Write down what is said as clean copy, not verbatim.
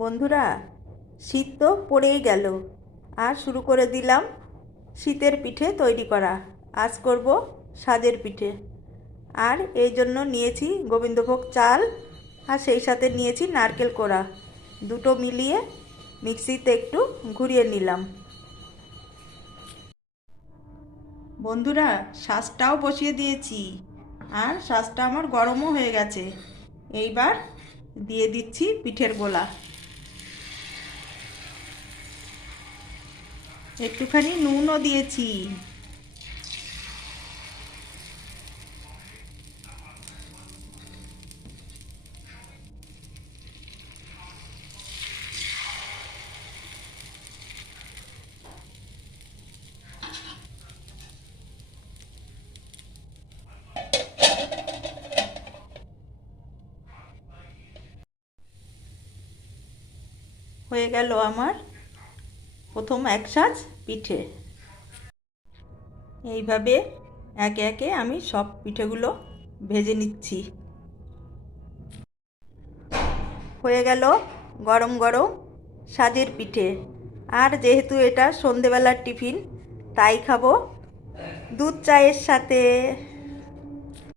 বন্ধুরা, শীত তো পড়েই গেল আর শুরু করে দিলাম শীতের পিঠে তৈরি করা। আজ করব সাজের পিঠে। আর এই জন্য নিয়েছি গোবিন্দভোগ চাল আর সেই সাথে নিয়েছি নারকেল কোড়া। দুটো মিলিয়ে মিক্সিতে একটু ঘুরিয়ে নিলাম। বন্ধুরা, শাঁসটাও বসিয়ে দিয়েছি আর শাঁসটা আমার গরমও হয়ে গেছে। এইবার দিয়ে দিচ্ছি পিঠের গোলা। একটুখানি নুনও দিয়েছি। হয়ে গেল আমার প্রথম এক সাজ পিঠে। এইভাবে একে একে আমি সব পিঠেগুলো ভেজে নিচ্ছি। হয়ে গেল গরম গরম সাজের পিঠে। আর যেহেতু এটা সন্ধেবেলার টিফিন, তাই খাবো দুধ চায়ের সাথে।